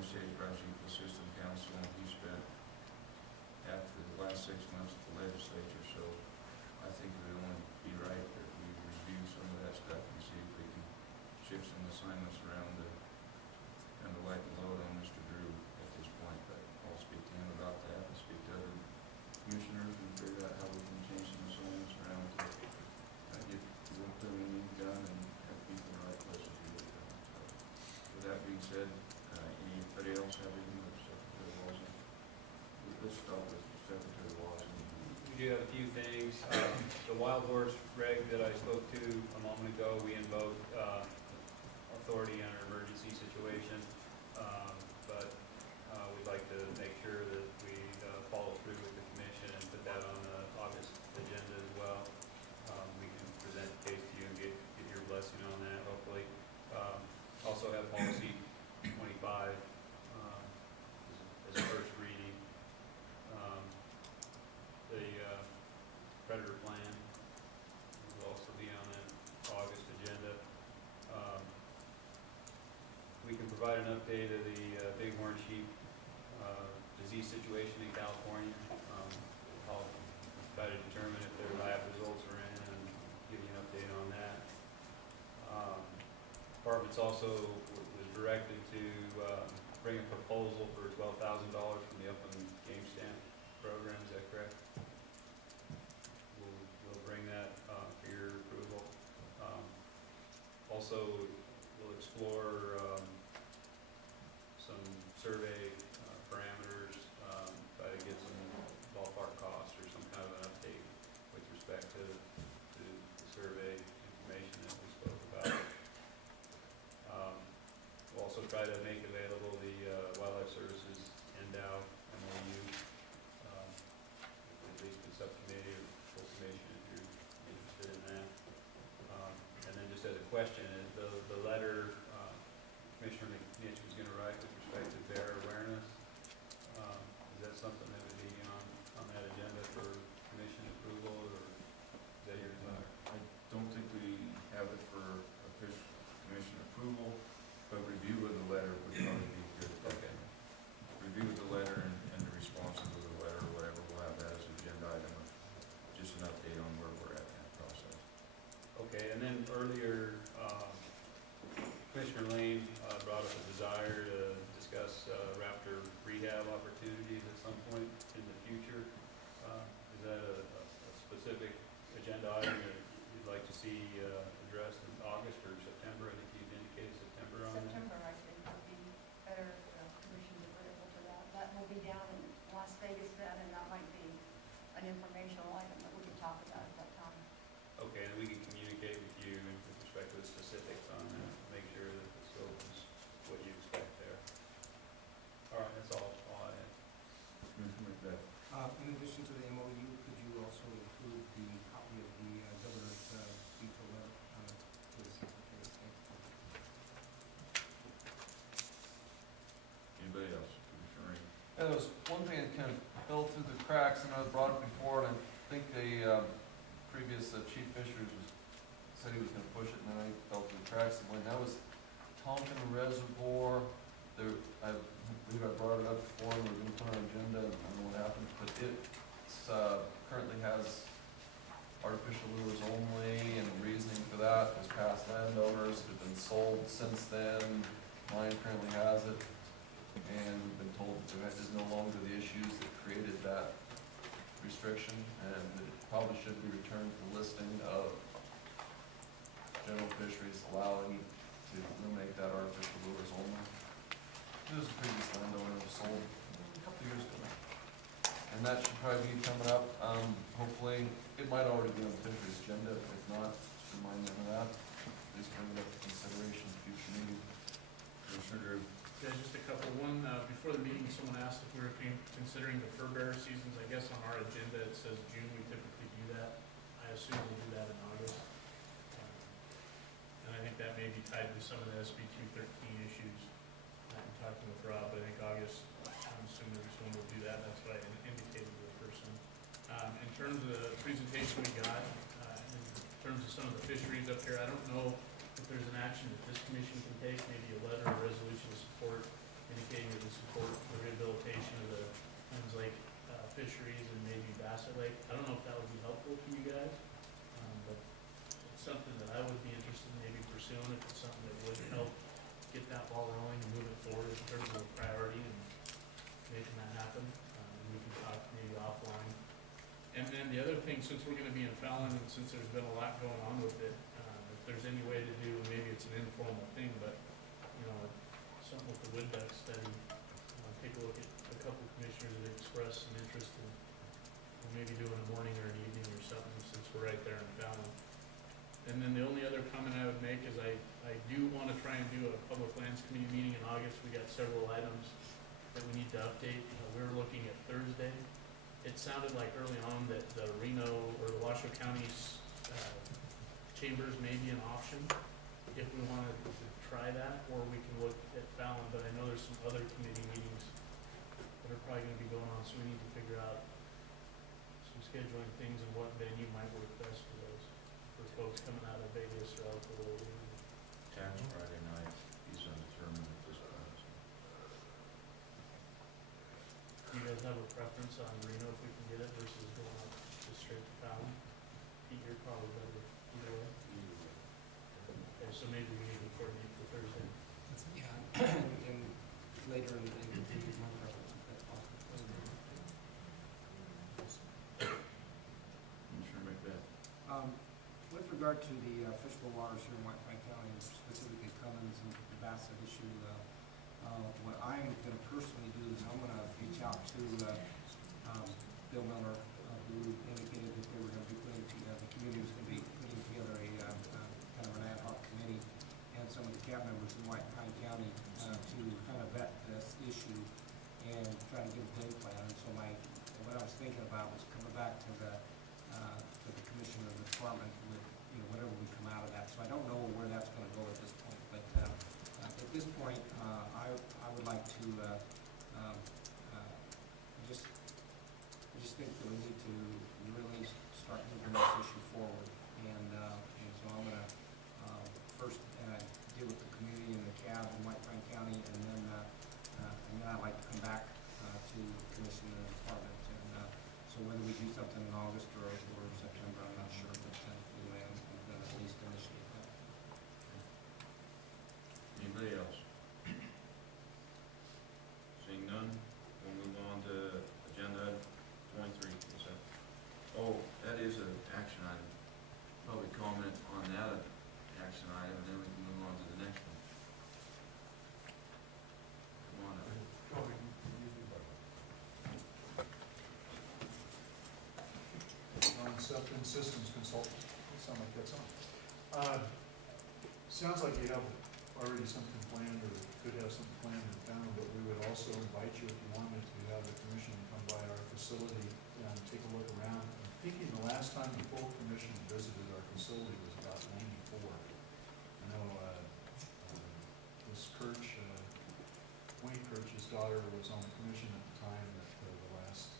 Northern States Biological System Council, and he spent after the last 6 months at the legislature, so I think it would only be right that we review some of that stuff and see if we can shift some assignments around to kind of lighten the load on Mr. Drew at this point. But I'll speak to him about that and speak to other commissioners and figure out how we can change some assignments around to get the work that we need done and have people in the right places to get it done. So with that being said, anybody else have anything with Secretary Walden? Let's start with Secretary Walden. We do have a few things. The wild horse reg that I spoke to a moment ago, we invoked authority under emergency situation, but we'd like to make sure that we follow through with the commission and put that on the August agenda as well. We can present the case to you and get your blessing on that, hopefully. Also have policy 25 as a first reading. The predator plan will also be on the August agenda. We can provide an update of the bighorn sheep disease situation in California. I'll try to determine if their lab results are in and give you an update on that. Department's also was directed to bring a proposal for $12,000 from the Upland Game Stamp program. Is that correct? We'll bring that for your approval. Also, we'll explore some survey parameters, try to get some ballpark costs or some kind of an update with respect to the survey information that we spoke about. We'll also try to make available the Wildlife Services NDOW MOU, at least the subcommittee or full commission if you're interested in that. And then just as a question, is the letter Commissioner McNitch was going to write with respect to bear awareness, is that something that would be on that agenda for commission approval, or is that your desire? I don't think we have it for official commission approval, but review of the letter would probably be good. Okay. Review of the letter and the responses of the letter or whatever, we'll have that as an agenda item, just an update on where we're at in that process. Okay, and then earlier, Commissioner Lane brought up a desire to discuss raptor rehab opportunities at some point in the future. Is that a specific agenda item that you'd like to see addressed in August or September? I think you've indicated September on that. September, I think, would be better if the commission is agreeable to that. That will be down in Las Vegas then, and that might be an informational item that we can talk about at that time. Okay, and we can communicate with you with respect to the specifics on that, make sure that the scope is what you expect there. All right, that's all I have. Commissioner McBeth. In addition to the MOU, could you also include the copy of the governor's veto letter to the Secretary of State? Anybody else? Commissioner Ring. Yeah, there was one thing that kind of fell through the cracks, and I brought it before, and I think the previous chief fisheries said he was going to push it, and then I fell through the cracks. And when that was Tonkin Reservoir, there, I believe I brought it up before, and we were going to put on an agenda. I don't know what happened, but it currently has artificial lures only, and the reasoning for that was past landowners that have been sold since then. Mine currently has it, and we've been told that there is no longer the issues that created that restriction, and that it probably should be returned to the listing of general fisheries allowing to eliminate that artificial lures only. It was a previous landowner who sold a couple of years ago. And that should probably be coming up, hopefully. It might already be on the fisheries agenda, if not, just remind them of that. Just bring it up for consideration in future meeting. Commissioner Drew. Yeah, just a couple. One, before the meeting, someone asked if we were considering the fur bearer seasons. I guess on our agenda it says June, we typically do that. I assume we'll do that in August. And I think that may be tied to some of the SB 213 issues. I'm talking with Rob, I think August, I'm assuming someone will do that. That's what I indicated to the person. In terms of the presentation we got, in terms of some of the fisheries up here, I don't know if there's an action that this commission can take, maybe a letter or resolution of support indicating that get that ball rolling and move it forward in terms of a priority and making that happen. We can talk maybe offline. And then the other thing, since we're gonna be in Fallon, and since there's been a lot going on with it, if there's any way to do, maybe it's an informal thing, but, you know, something with the wood duck study, take a look at a couple of commissioners that expressed some interest in maybe doing a morning or an evening or something, since we're right there in Fallon. And then the only other comment I would make is I do wanna try and do a public lands committee meeting in August. We got several items that we need to update. We're looking at Thursday. It sounded like early on that the Reno or the Washoe County's chambers may be an option if we wanted to try that, or we can look at Fallon, but I know there's some other committee meetings that are probably gonna be going on, so we need to figure out some scheduling things and what venue might work best for those, for folks coming out of Vegas or out the way. Tax Friday night is undetermined at this point. Do you guys have a preference on Reno if we can get it versus going up just straight to Fallon? Pete, you're probably better either way. Okay, so maybe we need to coordinate for Thursday. Yeah. And later in the day, we can use my preference if that's possible. Commissioner Macbeth. With regard to the fiscal waters here in White Pine County, specifically Cummins and the Bassett issue, what I'm gonna personally do is I'm gonna reach out to, Bill Miller, who indicated that they were gonna be putting together, the community was gonna be putting together a, kind of an ad hoc committee, and some of the cab members in White Pine County, to kind of vet this issue and try to get a game plan. And so what I was thinking about was coming back to the commissioner of the department with, you know, whatever we come out of that. So I don't know where that's gonna go at this point, but, at this point, I would like to, I just think that we need to really start moving this issue forward. And so I'm gonna, first, deal with the community and the cab in White Pine County, and then I'd like to come back, to the commission and the department. And, so whether we do something in August or September, I'm not sure, but, anyway, I'm gonna at least initiate that. Anybody else? Seeing none, we'll move on to agenda item 23. Is that, that is an action item. Public comment on that action item, and then we can move on to the next one. Come on up. Septon Systems Consultant, sound like that's on. Sounds like you have already something planned, or could have something planned in town, but we would also invite you, if you wanted to, have the commission come by our facility and take a look around. I'm thinking the last time the full commission visited our facility was about '94. I know, Ms. Kirch, Wayne Kirch's daughter was on the commission at the time that the last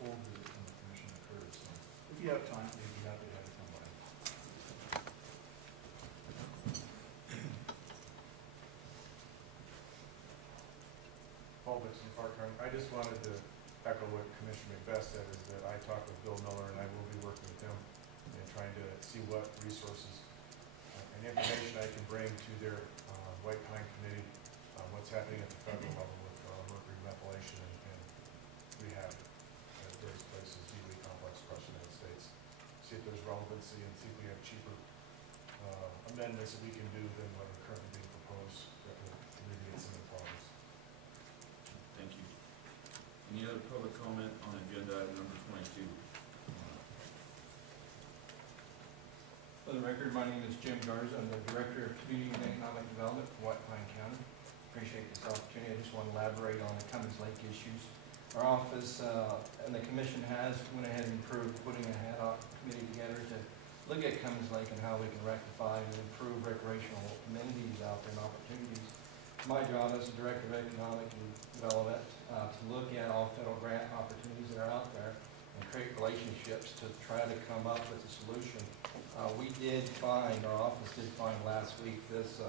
full visit from the commission occurred, so if you have time, we'd be happy to have you come by. Paul Dixon, Park Run. I just wanted to echo what Commissioner Macbeth said, is that I talked with Bill Miller, and I will be working with him and trying to see what resources and information I can bring to their White Pine Committee on what's happening at the federal level with mercury methylation and rehab at various places, DOE complex across the United States. See if there's relevancy and see if we have cheaper amendments that we can do than what are currently being proposed that will alleviate some of the problems. Thank you. Any other public comment on agenda item number 22? For the record, my name is Jim Garza. I'm the Director of Community and Economic Development for White Pine County. Appreciate this opportunity. I just want to elaborate on the Cummins Lake issues. Our office and the commission has went ahead and approved putting a ad hoc committee together to look at Cummins Lake and how we can rectify and improve recreational amenities out there and opportunities. My job as the Director of Economic Development to look at all federal grant opportunities that are out there and create relationships to try to come up with a solution. We did find, our office did find last week, this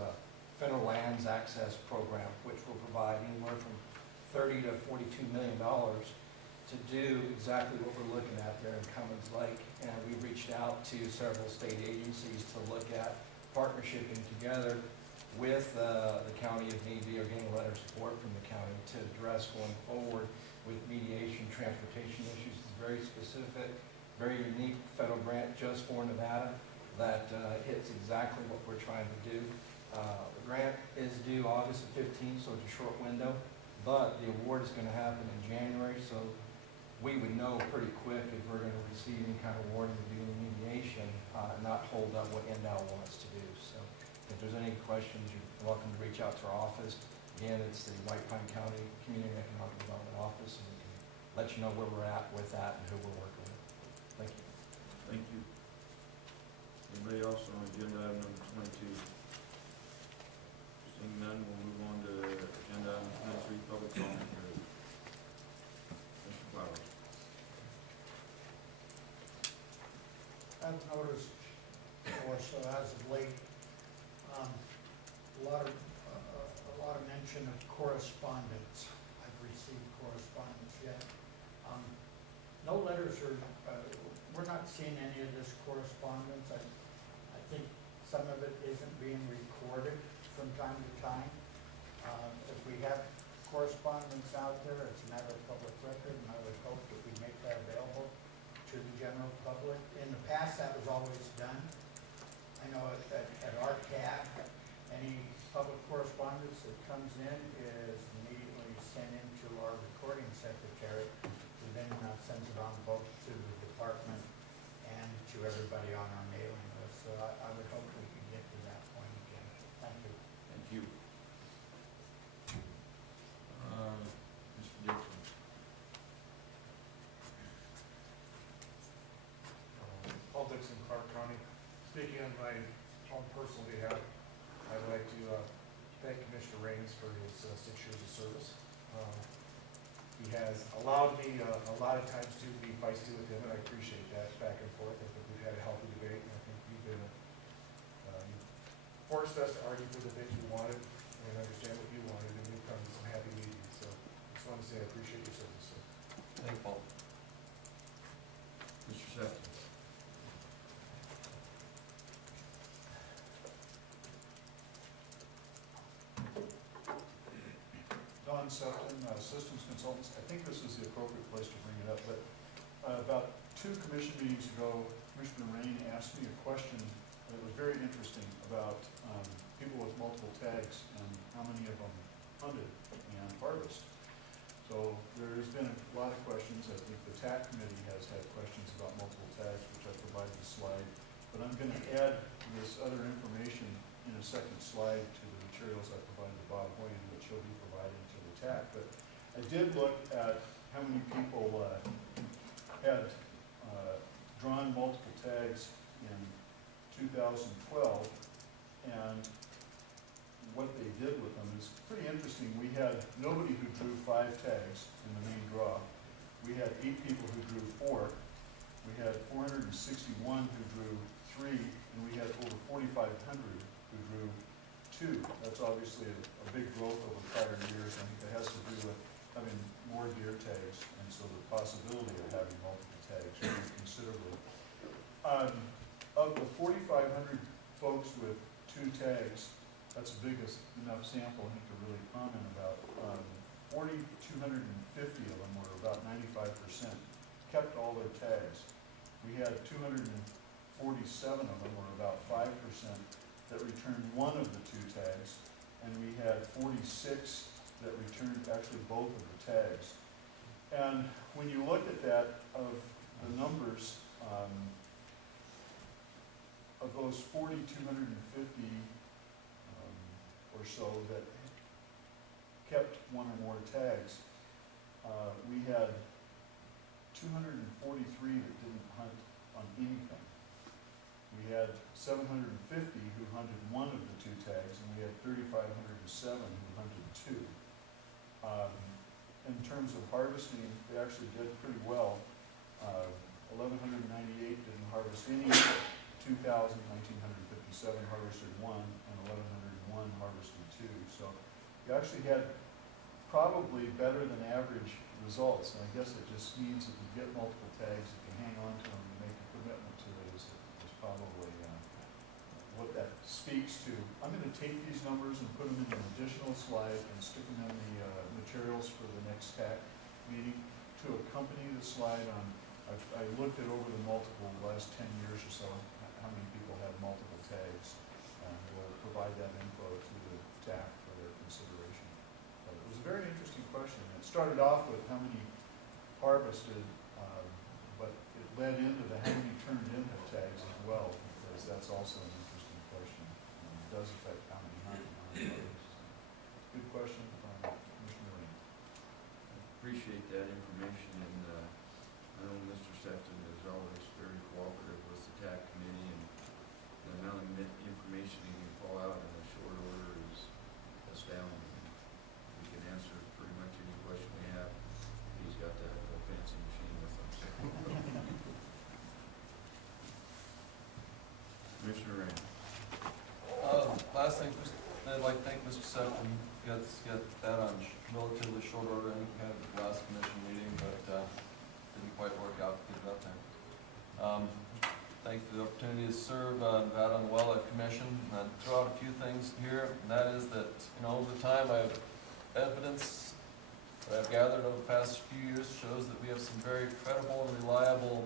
Federal Lands Access Program, which will provide anywhere from $30 to $42 million to do exactly what we're looking at there in Cummins Lake. And we reached out to several state agencies to look at partnershiping together to with the county if need be, or getting a letter of support from the county to address going forward with mediation transportation issues. It's very specific, very unique federal grant just for Nevada that hits exactly what we're trying to do. The grant is due August 15th, so it's a short window, but the award is going to happen in January, so we would know pretty quick if we're going to receive any kind of award to do any mediation, not hold up what NDOW wants to do. So if there's any questions, you're welcome to reach out to our office. Again, it's the White Pine County Community and Economic Development Office, and we can let you know where we're at with that and who we're working with. Thank you. Thank you. Anybody else on agenda item number 22? Seeing none, we'll move on to agenda item 23, public comment period. Mr. Flowers. I've noticed, of course, as of late, a lot of mention of correspondence. I've received correspondence yet. No letters are, we're not seeing any of this correspondence. I think some of it isn't being recorded from time to time. If we have correspondence out there, it's a matter of public record, and I would hope that we make that available to the general public. In the past, that was always done. I know at our tab, any public correspondence that comes in is immediately sent into our recording secretary, who then sends it on both to the department and to everybody on our mailing list. So I would hope we can get to that point again. Thank you. Thank you. Mr. Dixon. Paul Dixon, Clark County. Speaking on my own personal behalf, I'd like to thank Commissioner Raines for his 6 years of service. He has allowed me a lot of times to be feisty with him, and I appreciate that back and forth. I think we've had a healthy debate, and I think you've been forced us to argue for the things we wanted and understand what you wanted, and we've come to some happy meetings. So I just want to say I appreciate your service, sir. Thank you, Paul. Mr. Sefton. Don Sefton, Systems Consultants. I think this is the appropriate place to bring it up, but about 2 commission meetings ago, Commissioner Rain asked me a question that was very interesting about people with multiple tags and how many of them hunted and harvest. So there's been a lot of questions. I think the TAC committee has had questions about multiple tags, which I provided a slide. But I'm going to add this other information in a second slide to the materials I provided to Bob Hoyen, which he'll be providing to the TAC. But I did look at how many people had drawn multiple tags in 2012, and what they did with them is pretty interesting. We had nobody who drew 5 tags in the main draw. We had 8 people who drew 4. We had 461 who drew 3, and we had over 4,500 who drew 2. That's obviously a big growth over prior years. I think that has to do with having more deer tags, and so the possibility of having multiple tags grew considerably. Of the 4,500 folks with 2 tags, that's a big enough sample, I think, to really comment about. 4,250 of them, or about 95%, kept all their tags. We had 247 of them, or about 5%, that returned one of the 2 tags, and we had 46 that returned actually both of the tags. And when you look at that, of the numbers, of those 4,250 or so that kept one or more tags, we had 243 that didn't hunt on anything. We had 750 who hunted one of the 2 tags, and we had 3,507 who hunted 2. In terms of harvesting, they actually did pretty well. 1,198 didn't harvest any. 1,957 harvested 1, and 1,101 harvested 2. So you actually had probably better than average results. And I guess it just means if you get multiple tags, if you hang on to them and make a commitment to it, is probably what that speaks to. I'm gonna take these numbers and put them in an additional slide and stick them in the materials for the next TAC meeting to accompany the slide on, I looked at over the last 10 years or so, how many people have multiple tags. We'll provide that info to the TAC for their consideration. But it was a very interesting question. It started off with how many harvested, but it led into the how many turned into tags as well, because that's also an interesting question. It does affect how many hunt and how many harvest. Good question from Commissioner Rain. Appreciate that information, and I know Mr. Sefton is always very cooperative with the TAC committee, and the amount of information he can pull out in a short order is astounding. We can answer pretty much any question we have if he's got that fancy machine with him. So. Commissioner Rain. Last thing, first, I'd like to thank Mr. Sefton. Get that on relatively short order. I think we had it at the last commission meeting, but didn't quite work out to get it up there. Thank you for the opportunity to serve Nevada on the Wildlife Commission. I'd throw out a few things here, and that is that, over time, I have evidence that I've gathered over the past few years shows that we have some very credible and reliable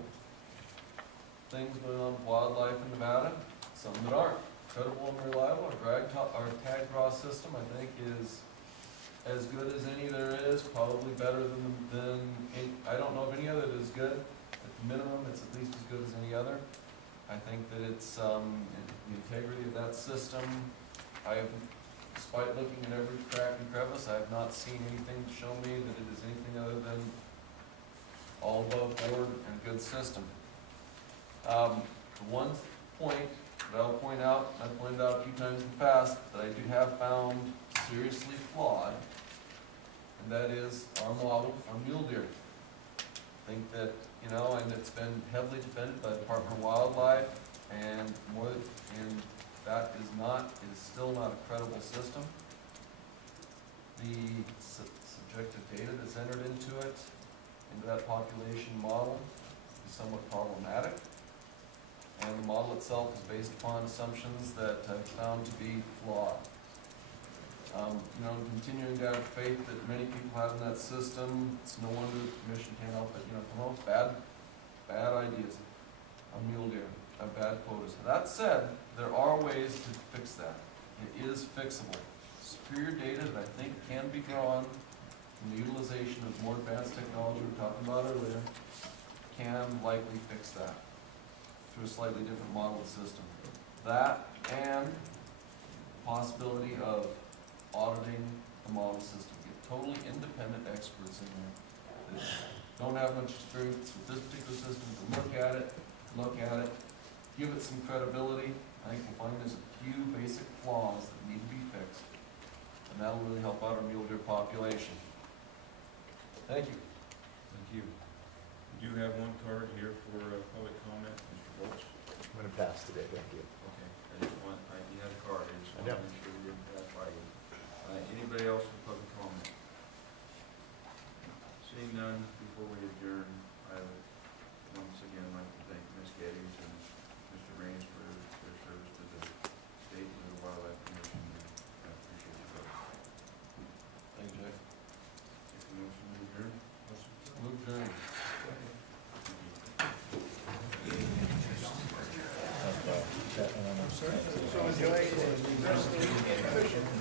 things going on with wildlife in Nevada. Some that aren't credible and reliable. Our tag draw system, I think, is as good as any there is, probably better than I don't know of any other that is good. At the minimum, it's at least as good as any other. I think that it's the integrity of that system. Despite looking at every crack and crevice, I have not seen anything to show me that it is anything other than all above board and a good system. The one point that I'll point out, I've pointed out a few times in the past, that I do have found seriously flawed, and that is our model on mule deer. I think that, and it's been heavily defended by the Department of Wildlife, and that is still not a credible system. The subjective data that's entered into that population model is somewhat problematic. And the model itself is based upon assumptions that I've found to be flawed. Continuing to have faith that many people have in that system, it's no wonder the commission can't help but, come up with bad ideas on mule deer, bad quotas. That said, there are ways to fix that. It is fixable. Superior data that I think can be drawn from the utilization of more advanced technology we were talking about earlier can likely fix that through a slightly different model of the system. That and the possibility of auditing the model system. Get totally independent experts in there that don't have much experience with this particular system to look at it, give it some credibility. I think we'll find there's a few basic flaws that need to be fixed, and that'll really help out our mule deer population. Thank you. Thank you. We do have one card here for public comment, Mr. Bolts. I'm going to pass today, thank you. Okay, you had a card, I just I wanted know. to make sure we didn't pass by you. Anybody else with public comment? Seeing none, before we adjourn, I would once again like to thank Ms. Geddes and Mr. Raines for their service to the state and the Wildlife Commission. I appreciate it both. Thank you, Jay. Take a motion to adjourn. Move adjourned. So enjoy the rest of the week.